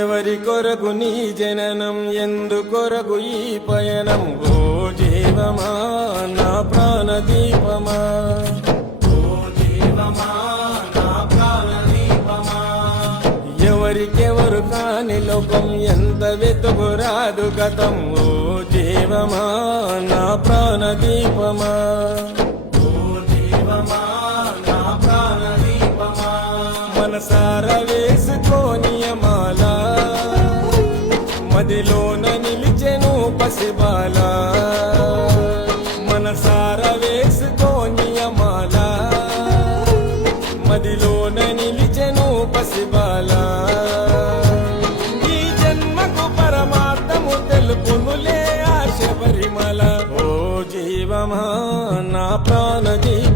ఎవరి కొరకు నీ జననం ఎందు కొరకు ఈ పయనం ఓ జీవమా నా ప్రాణ దీపమా ఓ జీవమా నా ప్రాణ దీపమా ఎవరికెవరు కాని లోకం ఎంత వెతుకురాదు గతం ఓ జీవమా నా ప్రాణ దీపమా ఓ జీవమా నా ప్రాణ దీపమా మనసార వేసుకోని మాల మదిలోన నిలిచెను పసిబాల మనసార వేసుకోని మాల మదిలోన నిలిచెను పసిబాల ఈ జన్మకు పరమార్థము తెలుపునులే ఆశ పరిమళ ఓ జీవమా నా ప్రాణ జీవ